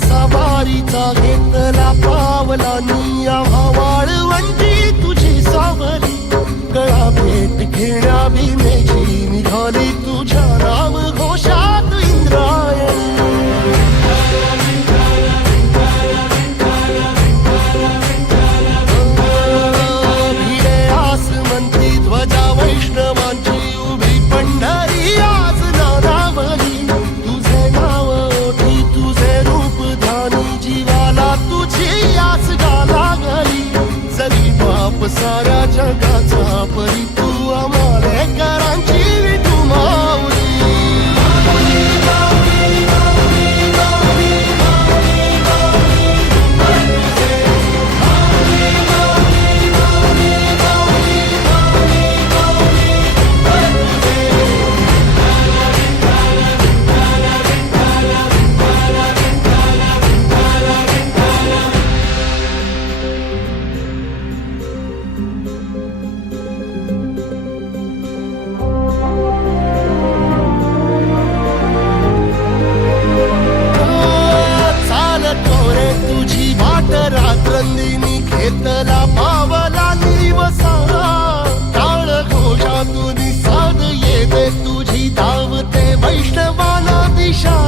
कसा वारीचा घेतला पावलानी आम्हा वाळवंटी तुझी सावली गळा भेट घेण्या भीमेची निघाली तुझ्या नाम घोषात इंद्रायणी भिडे आसमंती ध्वजा वैष्णवांची उभी पंढरी आज नानावली तुझे नाव ओठी तुझे रूप ध्यानी जीवाला तुझी आस गा लागली जरी बाप साऱ्या जगाचा परी तू आम्हाले करांची विठू माऊली तुझी वाट रात्रंदिनी घेतला पावला निवसा टाळ घोषातून साध येते तुझी धावते वैष्णवाला दिशा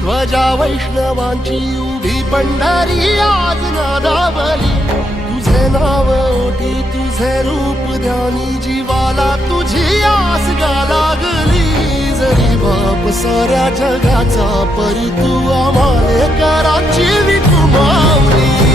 ध्वजा वैष्णवांची उभी पंढरी आज नादावली तुझे नाव ओठी तुझे रूप ध्यानी जीवाला तुझी आस गा लागली जरी बाप साऱ्या जगाचा परी तू आम्हाले कराची विठू माऊली